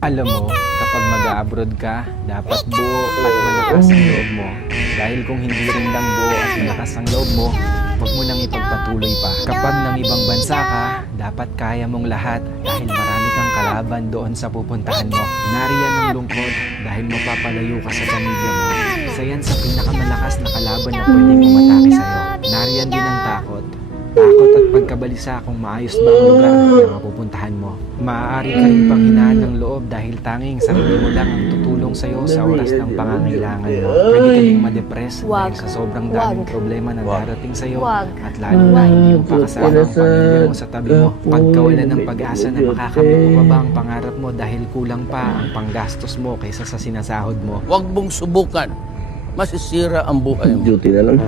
Alam mo, kapag mag-a-abroad ka, dapat buo at malakas ang loob mo. Dahil kung hindi rin lang buo at malakas ang loob mo, huwag mo nang ipagpatuloy pa. Kapag nang ibang bansa ka, dapat kaya mong lahat dahil marami kang kalaban doon sa pupuntahan mo. Nariyan ang lungkot dahil mapapalayo ka sa pamilya mo. Isa yan sa pinakamalakas na kalaban na pwedeng umatake sa'yo. Nariyan din ang takot. Takot at pagkabalisa kung maayos ba ang lugar na mapupuntahan mo. Maaari ka rin panghinaan ng loob dahil tanging sarili mo lang ang tutulong sa'yo sa oras ng pangangailangan mo. Pwede ka ding ma-depress dahil sa sobrang daming problema na darating sa'yo at lalo na hindi mo pa kasama ang pamilya mo sa tabi mo. Pagkawalan ng pag-asa na makakamit mo pa ba ang pangarap mo dahil kulang pa ang panggastos mo kaysa sa sinasahod mo. Huwag mong subukan. Masisira ang buhay mo. Duty na lang.